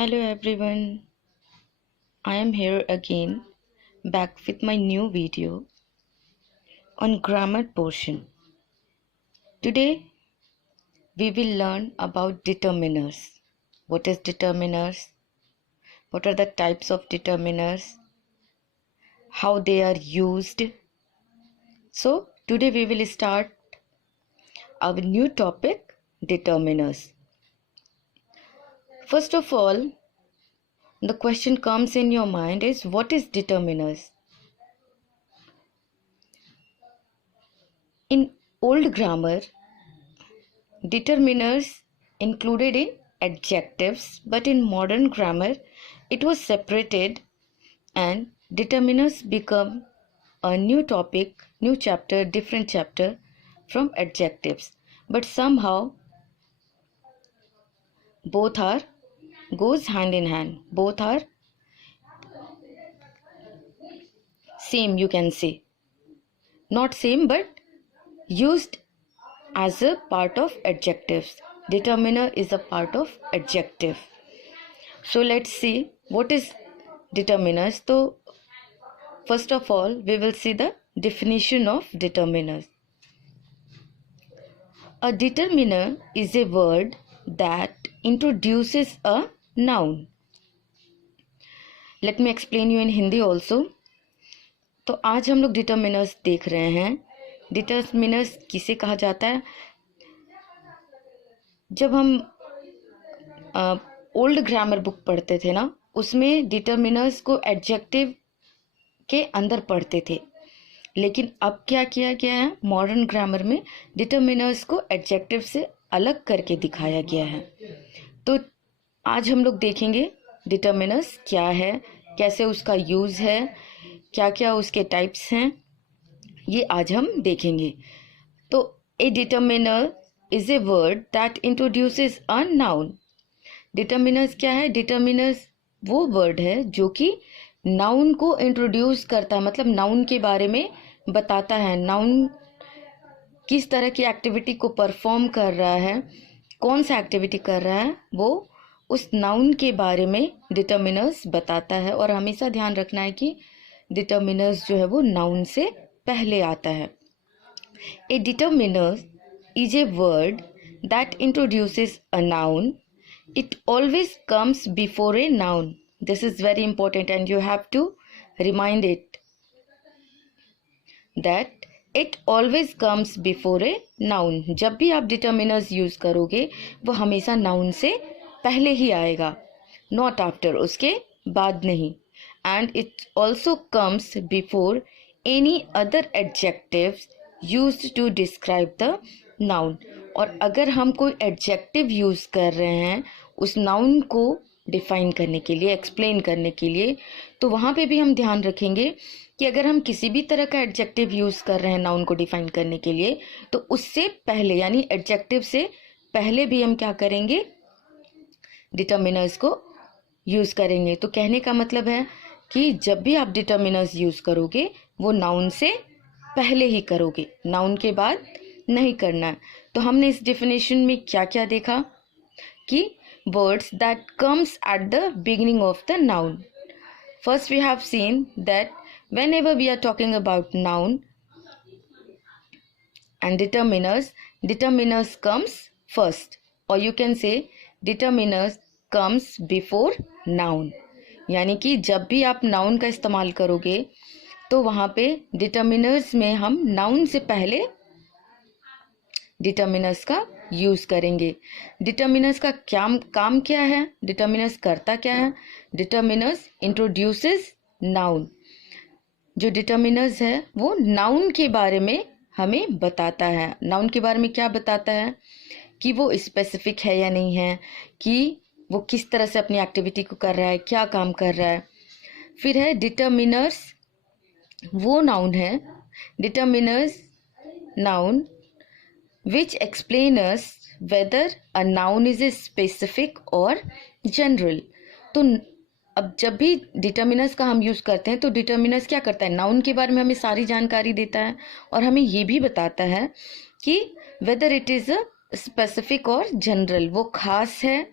Hello everyone, I am here again back with my new video on grammar portion. Today we will learn about determiners. What is determiners? What are the types of determiners? How they are used? So today we will start our new topic, determiners. First of all, the question comes in your mind is what is determiners? In old grammar, determiners included in adjectives, but in modern grammar it was separated and determiners become a new topic, new chapter, different chapter from adjectives. But somehow both are goes hand in hand. Both are same, you can say. Not same but used as a part of adjectives. Determiner is a part of adjective. So let's see what is determiners. So first of all, we will see the definition of determiners. A determiner is a word that introduces a noun. Let me explain you in Hindi also. तो आज हम लोग determiners देख रहे हैं. Determiners किसे कहा जाता है? जब हम ओल्ड ग्रामर बुक पढ़ते थे ना, उसमें डिटर्मिनर्स को एडजेक्टिव के अंदर पढ़ते थे, लेकिन अब क्या किया गया है? मॉडर्न ग्रामर में डिटर्मिनर्स को एडजेक्टिव से अलग करके दिखाया गया है. तो आज हम लोग देखेंगे डिटर्मिनर्स क्या है, कैसे उसका यूज़ है, क्या क्या उसके टाइप्स हैं, ये आज हम देखेंगे. तो a determiner is a word that introduces a noun. Determiners क्या है? डिटर्मिनर्स वो वर्ड है जो कि नाउन को इंट्रोड्यूस करता है, मतलब नाउन के बारे में बताता है. नाउन किस तरह की एक्टिविटी को परफॉर्म कर रहा है, कौन सा एक्टिविटी कर रहा है, वो उस नाउन के बारे में डिटर्मिनर्स बताता है. और हमेशा ध्यान रखना है कि डिटर्मिनर्स जो है वो नाउन से पहले आता है. A determiner is a word that introduces a noun. It always comes before a noun. This is very important and you have to remind it that it always comes before a noun. जब भी आप determiners use करोगे वो हमेशा noun से पहले ही आएगा, not after, उसके बाद नहीं. And it also comes before any other adjectives used to describe the noun. और अगर हम कोई adjective यूज कर रहे हैं उस noun को डिफाइन करने के लिए, एक्सप्लेन करने के लिए, तो वहाँ पे भी हम ध्यान रखेंगे कि अगर हम किसी भी तरह का एडजेक्टिव यूज़ कर रहे हैं नाउन को डिफाइन करने के लिए, तो उससे पहले यानी एडजेक्टिव से पहले भी हम क्या करेंगे? डिटर्मिनर्स को यूज़ करेंगे. तो कहने का मतलब है कि जब भी आप डिटर्मिनर्स यूज़ करोगे वो नाउन से पहले ही करोगे, नाउन के बाद नहीं करना है. तो हमने इस डेफिनेशन में क्या क्या देखा कि words that comes at the beginning of the noun. First we have seen that whenever we are talking about noun and determiners comes first, or you can say determiners comes before noun. यानी कि जब भी आप noun का इस्तेमाल करोगे तो वहाँ पे determiners में हम noun से पहले डिटर्मिनर्स का यूज करेंगे. डिटर्मिनर्स का काम क्या है? डिटर्मिनर्स करता क्या है? Determiners introduces noun. जो डिटर्मिनर्स है वो नाउन के बारे में हमें बताता है. नाउन के बारे में क्या बताता है? कि वो स्पेसिफिक है या नहीं है, कि वो किस तरह से अपनी एक्टिविटी को कर रहा है, क्या काम कर रहा है. फिर है डिटर्मिनर्स, वो नाउन है, determiners noun which explain us whether a noun is a specific or general. तो अब जब भी डिटर्मिनर्स का हम यूज़ करते हैं तो डिटर्मिनर्स क्या करता है? नाउन के बारे में हमें सारी जानकारी देता है और हमें ये भी बताता है कि whether it is a specific और जनरल, वो खास है,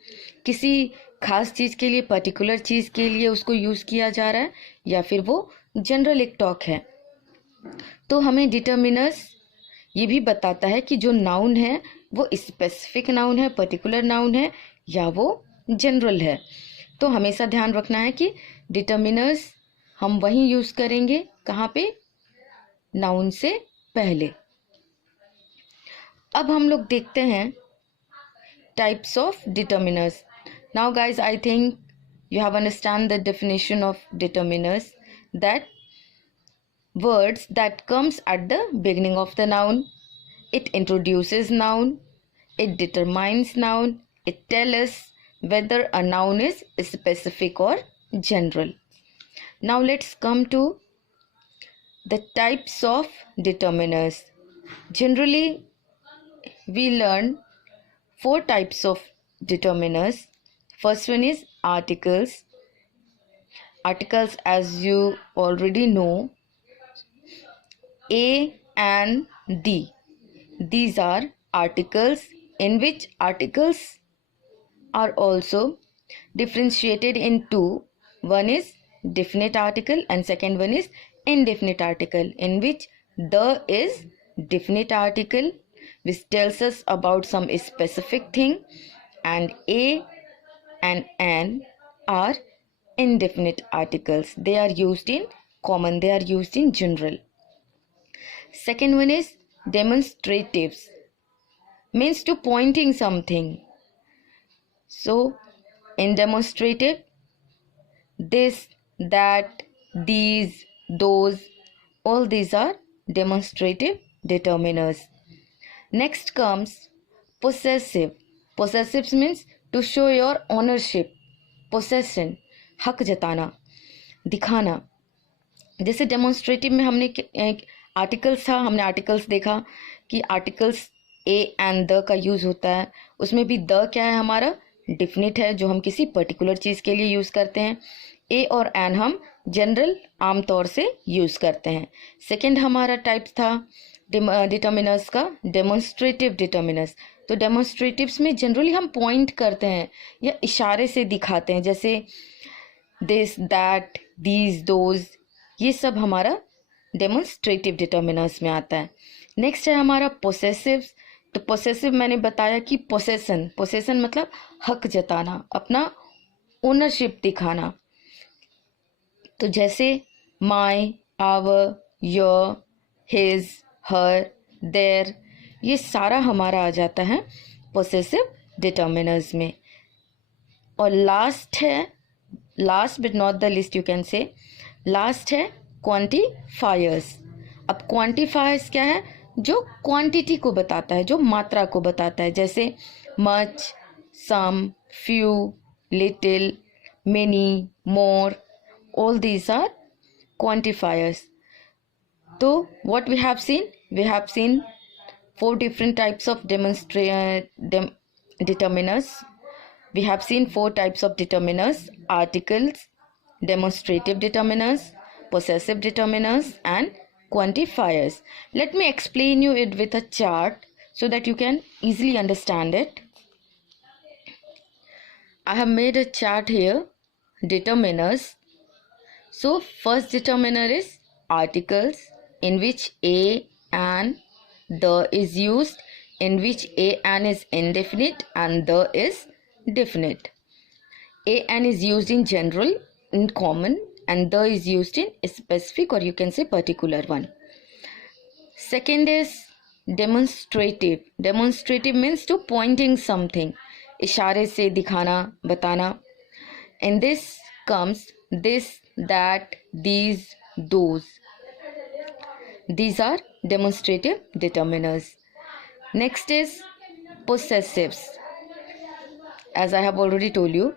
किसी खास चीज़ के लिए, पर्टिकुलर चीज़ के लिए उसको यूज़ किया जा रहा है, या फिर वो जनरल एक टॉक है। तो हमें डिटर्मिनर्स ये भी बताता है कि जो नाउन है वो स्पेसिफिक नाउन है, पर्टिकुलर नाउन है, या वो जनरल है। तो हमेशा ध्यान रखना है कि डिटर्मिनर्स हम वहीं यूज़ करेंगे, कहाँ पे, नाउन से पहले। अब हम लोग देखते हैं types of determiners. Now guys, I think you have understand the definition of determiners, that words that comes at the beginning of the noun, it introduces noun, it determines noun, it tells us whether a noun is specific or general. Now let's come to the types of determiners. Generally we learn 4 types of determiners. First one is articles. Articles, as you already know, A and D. These are articles, in which articles are also differentiated in two. One is definite article and second one is indefinite article, in which the is definite article which tells us about some specific thing, and A and an are indefinite articles. They are used in common, they are used in general. Second one is demonstratives, means to pointing something. So in demonstrative, this, that, these, those, all these are demonstrative determiners. Next comes possessive. Possessive means to show your ownership, possession, हक जताना, दिखाना. जैसे demonstrative में हमने articles था, हमने articles देखा कि आर्टिकल्स ए एंड द का यूज़ होता है. उसमें भी द क्या है, हमारा डिफिनिट है, जो हम किसी पर्टिकुलर चीज़ के लिए यूज़ करते हैं. ए और एन हम जनरल आम तौर से यूज़ करते हैं. सेकेंड हमारा टाइप था डिटर्मिनर्स का डेमोन्स्ट्रेटिव डिटर्मिनर्स. तो डेमोन्स्ट्रेटिव्स में जनरली हम पॉइंट करते हैं या इशारे से दिखाते हैं, जैसे दिस, दैट, दीज, दोज, ये सब हमारा डेमोन्स्ट्रेटिव डिटर्मिनर्स में आता है. नेक्स्ट है हमारा पोसेसिव. तो पोसेसिव मैंने बताया कि पोसेसन, पोसेसन मतलब हक जताना, अपना ओनरशिप दिखाना. तो जैसे my, our, your, his, her, their, ये सारा हमारा आ जाता है पोसेसिव डिटर्मिनर्स में. और लास्ट है, last but not the list you can say, last है क्वांटिफायर्स. अब क्वांटिफायर्स क्या है, जो क्वांटिटी को बताता है, जो मात्रा को बताता है. जैसे much, some, few, little, many, more, all these are quantifiers. So what we have seen? We have seen 4 different types of determiners. We have seen 4 types of determiners: articles, demonstrative determiners, possessive determiners, and quantifiers. Let me explain you it with a chart so that you can easily understand it. I have made a chart here, determiners. So first determiner is articles, in which a and the is used, in which a and is indefinite and the is definite. A and is used in general, in common, and the is used in specific, or you can say particular one. Second is demonstrative. Demonstrative means to pointing something, इशारे से दिखाना, बताना. In this comes this, that, these, those. These are demonstrative determiners. Next is possessives. As I have already told you,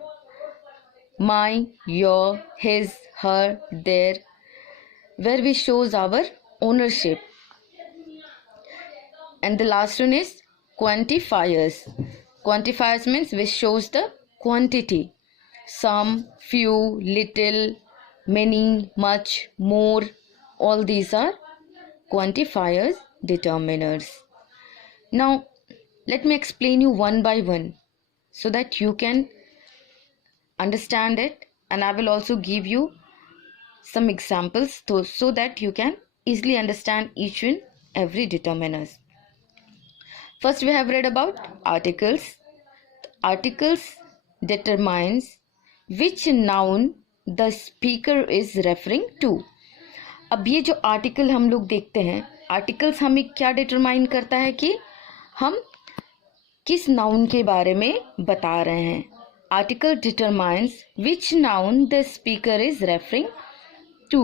my, your, his, her, their, where we shows our ownership. And the last one is quantifiers. Quantifiers means which shows the quantity: some, few, little, many, much, more. All these are quantifiers determiners. Now let me explain you one by one so that you can understand it, and I will also give you some examples so that you can easily understand each and every determiners. First, we have read about articles. Articles determines which noun the speaker is referring to. अब ये जो article हम लोग देखते हैं, articles हमें क्या determine करता है कि हम किस नाउन के बारे में बता रहे हैं. Article determines which noun the speaker is referring to.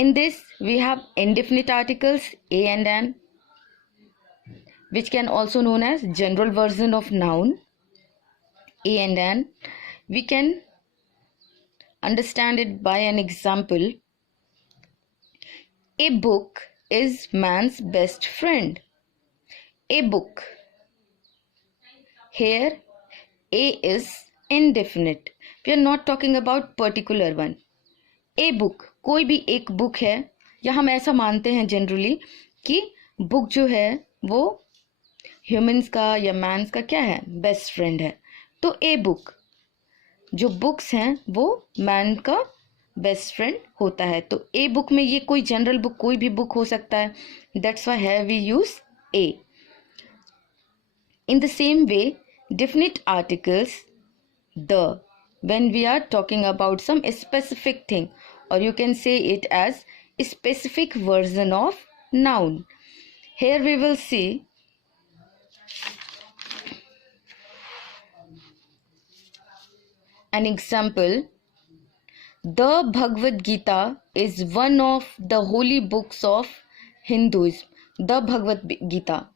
In this, we have indefinite articles a and an, which can also known as general version of noun a and an. We can understand it by an example. A book is man's best friend. A book. Here, a is indefinite. We are not talking about particular one. A book, कोई भी एक book है, या हम ऐसा मानते हैं generally कि बुक जो है वो ह्यूमंस का या मैंस का क्या है, बेस्ट फ्रेंड है. तो ए बुक, जो बुक्स हैं वो मैन का बेस्ट फ्रेंड होता है. तो ए बुक में ये कोई जनरल बुक, कोई भी बुक हो सकता है. That's why here we use a. In the same way, definite articles the, when we are talking about some specific thing, or you can say it as a specific version of noun. Here we will see an example. The Bhagavad Gita is one of the holy books of Hinduism. The Bhagavad Gita.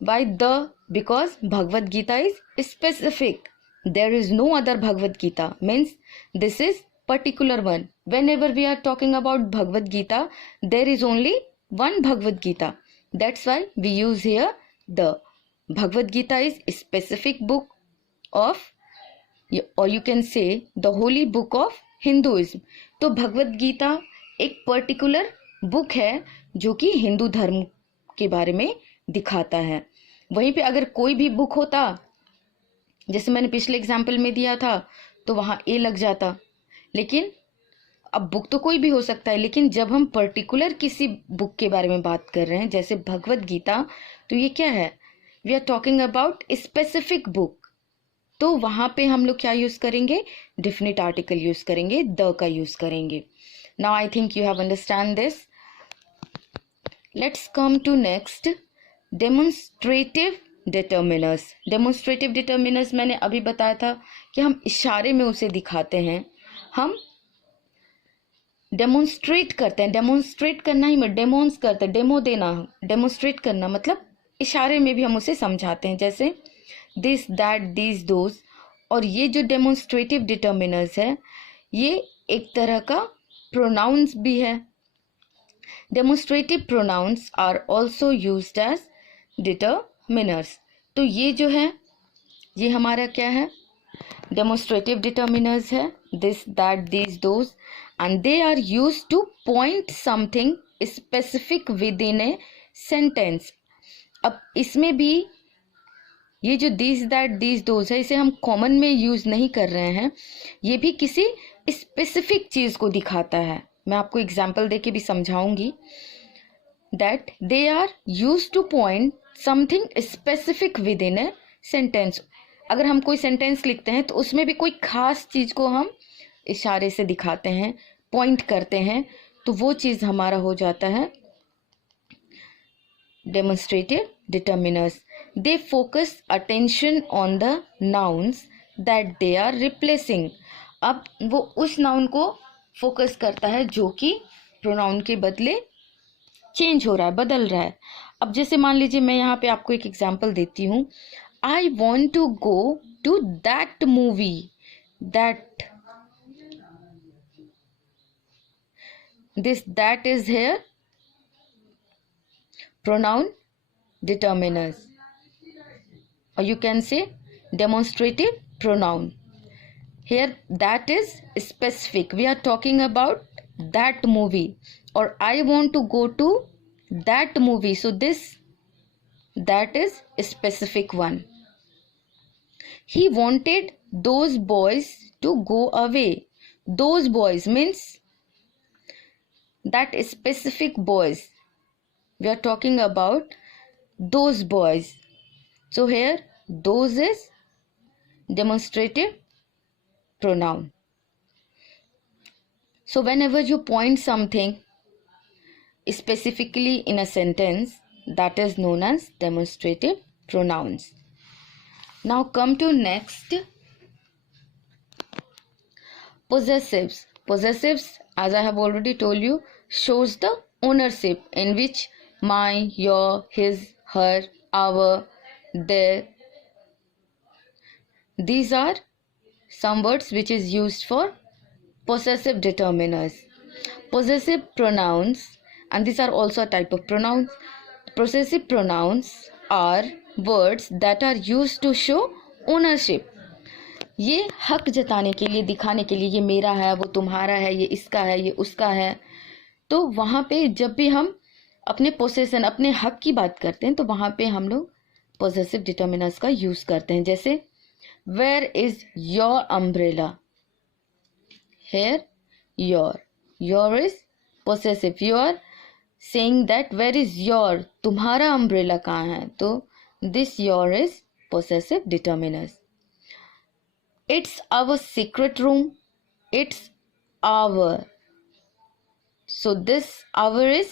Why the? Because Bhagavad Gita is specific. There is no other Bhagavad Gita. Means this is particular one. Whenever we are talking about Bhagavad Gita, there is only one Bhagavad Gita. That's why we use here the. Bhagavad Gita is a specific book of, or you can say the holy book of Hinduism. तो भगवद गीता एक particular book है जो कि हिंदू धर्म के बारे में दिखाता है. वहीं पे अगर कोई भी बुक होता, जैसे मैंने पिछले एग्जाम्पल में दिया था, तो वहाँ ए लग जाता. लेकिन अब बुक तो कोई भी हो सकता है, लेकिन जब हम पर्टिकुलर किसी बुक के बारे में बात कर रहे हैं जैसे भगवद गीता, तो ये क्या है, we are talking about specific book. तो वहाँ पे हम लोग क्या यूज़ करेंगे, डेफिनेट आर्टिकल यूज़ करेंगे, द का यूज़ करेंगे. Now I think you have understand this. Let's come to next, demonstrative determiners. Demonstrative determiners मैंने अभी बताया था कि हम इशारे में उसे दिखाते हैं, हम डेमोन्स्ट्रेट करते हैं. डेमोन्स्ट्रेट करना ही में डेमोन्स करते हैं, डेमो देना, डेमोन्स्ट्रेट करना मतलब इशारे में भी हम उसे समझाते हैं, जैसे दिस, दैट, दिस, दोज. और ये जो डेमोन्स्ट्रेटिव डिटर्मिनर्स है, ये एक तरह का प्रोनाउंस भी है. Demonstrative pronouns are also used as determiners. तो ये जो है, ये हमारा क्या है, डेमोन्स्ट्रेटिव डिटर्मिनर्स है, this, that, this, those, and they are used to point something specific within a sentence. अब इसमें भी ये जो दिस, दैट, दिस, दोज है, इसे हम कॉमन में यूज नहीं कर रहे हैं, ये भी किसी स्पेसिफिक चीज को दिखाता है. मैं आपको एग्जाम्पल देके भी समझाऊंगी. That they are use to point something specific within a sentence. अगर हम कोई सेंटेंस लिखते हैं तो उसमें भी कोई खास चीज को हम इशारे से दिखाते हैं, पॉइंट करते हैं, तो वो चीज हमारा हो जाता है demonstrative determiners. They focus attention on the nouns that they are replacing. अब वो उस नाउन को फोकस करता है जो कि प्रोनाउन के बदले चेंज हो रहा है, बदल रहा है. अब जैसे मान लीजिए मैं यहाँ पे आपको एक एग्जांपल देती हूँ. I want to go to that movie. That, this that is here pronoun determiners, or you can say demonstrative pronoun. Here that is specific, we are talking about that movie, or I want to go to that movie, so this that is a specific one. he wanted those boys to go away. Those boys means that specific boys. We are talking about those boys. So here those is demonstrative pronoun. So whenever you point something specifically in a sentence, that is known as demonstrative pronouns. Now come to next, possessives. Possessives, as I have already told you, shows the ownership, in which my, your, his, her, our, their. These are some words which is used for possessive determiners. Possessive pronouns, and these are also a type of pronouns. Possessive pronouns are words that are used to show ownership. ये हक जताने के लिए, दिखाने के लिए, ये मेरा है, वो तुम्हारा है, ये इसका है, ये उसका है. तो वहाँ पे जब भी हम अपने पोसेशन, अपने हक की बात करते हैं, तो वहाँ पे हम लोग पोसेसिव डिटर्मिनर्स का यूज करते हैं. जैसे where is your umbrella. Here your is possessive. You are saying that where is your, तुम्हारा अम्ब्रेला कहाँ है, तो this your is possessive determiners. It's our secret room. It's our. So this our is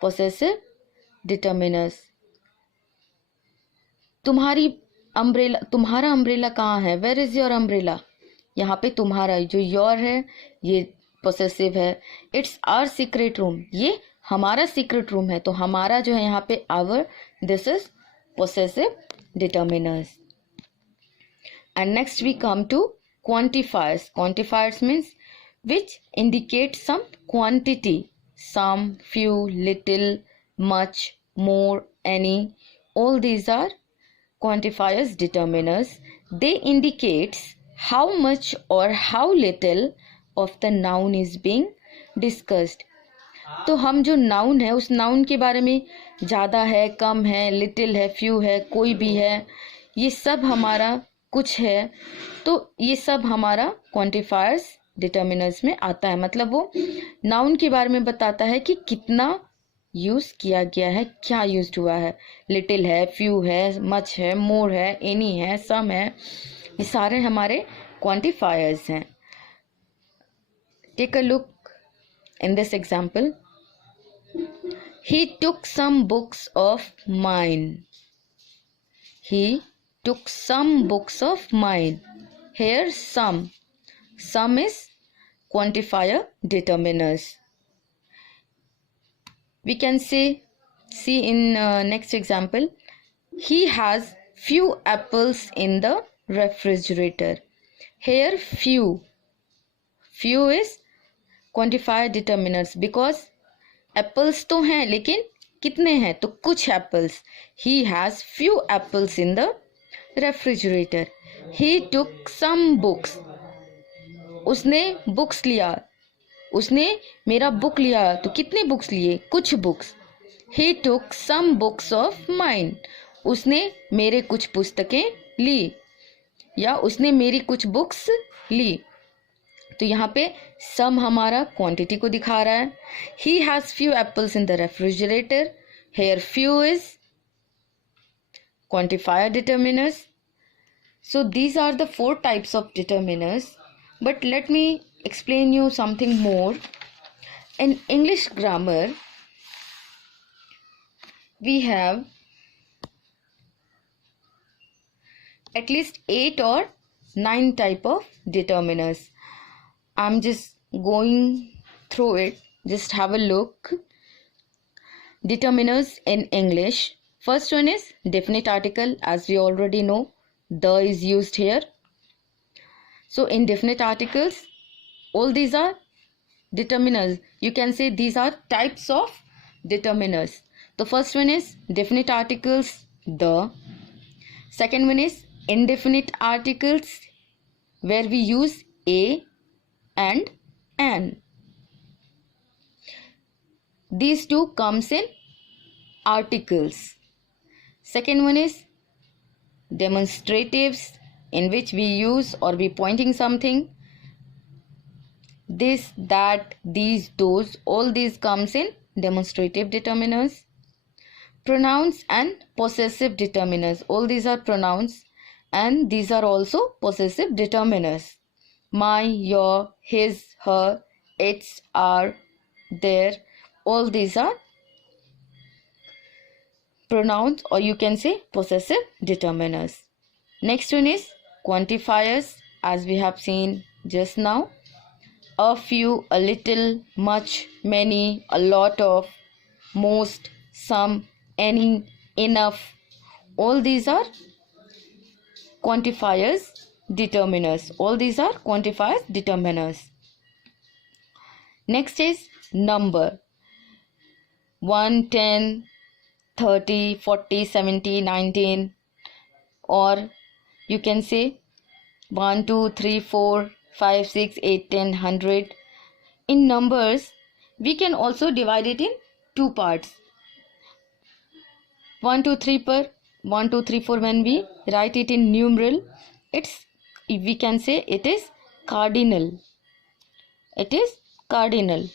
possessive determiners. तुम्हारी umbrella, तुम्हारा umbrella कहाँ है. Where is your umbrella. यहाँ पे तुम्हारा, जो your है ये possessive है. It's our secret room. ये हमारा secret room है, तो हमारा जो है यहाँ पे our, this is possessive determiners. And next we come to quantifiers. Quantifiers means which indicate some quantity. Some, few, little, much, more, any. All these are quantifiers, determiners. They indicates how much or how little of the noun is being discussed. तो हम जो noun है उस noun के बारे में ज़्यादा है, कम है, लिटिल है, फ्यू है, कोई भी है, ये सब हमारा कुछ है, तो ये सब हमारा क्वांटिफायर्स डिटर्मिनर्स में आता है. मतलब वो नाउन के बारे में बताता है कि कितना यूज किया गया है, क्या यूज हुआ है. लिटिल है, फ्यू है, मच है, मोर है, एनी है, सम है, ये सारे हमारे क्वांटिफायर्स हैं. Take a look in this example. He took some books of mine. He took some books of mine. Here some is quantifier determiners. We can see in next example, he has few apples in the refrigerator. Here few is quantifier determiners because apples तो हैं लेकिन कितने हैं, तो कुछ apples. He has few apples in the refrigerator. He took some books. उसने books लिया, उसने मेरा बुक लिया, तो कितने बुक्स लिए, कुछ books. He took some books of mine. उसने मेरे कुछ पुस्तकें ली, या उसने मेरी कुछ बुक्स ली. तो यहाँ पे सम हमारा क्वांटिटी को दिखा रहा है. He has few apples in the refrigerator. Here few is quantifier determiners. So these are the 4 types of determiners, but let me explain you something more. In English grammar we have at least 8 or 9 type of determiners. I'm just going through it, just have a look. Determiners in English. First one is definite article. As we already know, the is used here. So in definite articles, all these are determiners. You can say these are types of determiners. The first one is definite articles, the. Second one is indefinite articles, where we use a and an. These two comes in articles. Second one is demonstratives in which we use or we pointing something, this, that, these, those, all these comes in demonstrative determiners. Pronouns and possessive determiners, all these are pronouns and these are also possessive determiners. My, your, his, her, its, our, their, all these are pronouns or you can say possessive determiners. Next one is quantifiers, as we have seen just now. A few, a little, much, many, a lot of, most, some, any, enough, all these are quantifiers determiners. All these are quantifiers determiners. Next is number. 1, 10, 30, 40, 70, 19, or you can say 1, 2, 3, 4, 5, 6, 8, 10, 100. In numbers, we can also divide it in two parts. 1, 2, 3 per 1, 2, 3, 4. When we write it in numeral, we can say it is cardinal. It is cardinal.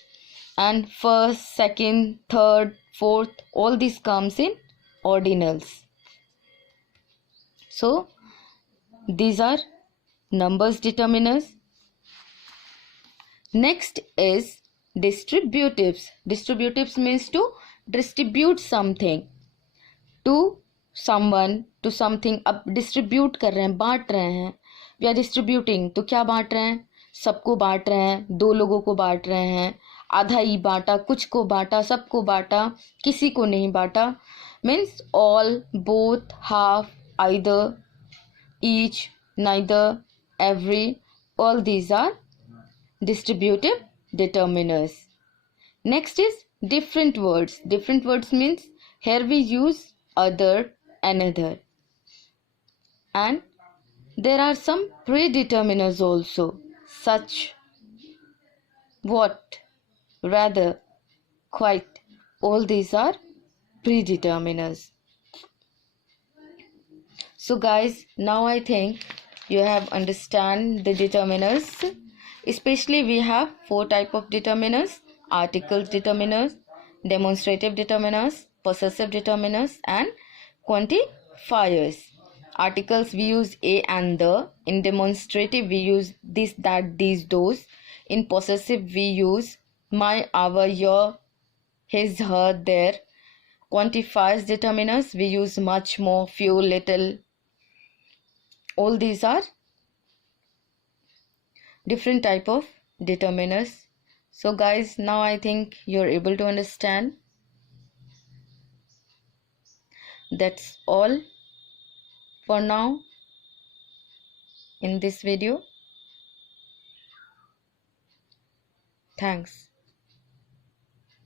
And first, second, third, fourth, all this comes in ordinals. So these are numbers determiners. Next is distributives. Distributives means to distribute something to someone, to something. अब distribute कर रहे हैं, बांट रहे हैं. We are distributing. तो क्या बांट रहे हैं? सबको बांट रहे हैं, दो लोगों को बांट रहे हैं, आधा ही बांटा, कुछ को बांटा, सबको बांटा, किसी को नहीं बांटा. Means all, both, half, either, each, neither, every, all these are distributive determiners. Next is different words. Different words means here we use other, another. And there are some predeterminers also, such, what, rather, quite. All these are predeterminers. So guys, now I think you have understand the determiners. Especially we have four type of determiners: articles determiners, demonstrative determiners, possessive determiners, and quantifiers. Articles we use a and the. In demonstrative we use this, that, these, those. In possessive we use my, our, your, his, her, their. Quantifiers determiners we use much, more, few, little. All these are different type of determiners. So guys, now I think you're able to understand. That's all for now in this video. Thanks.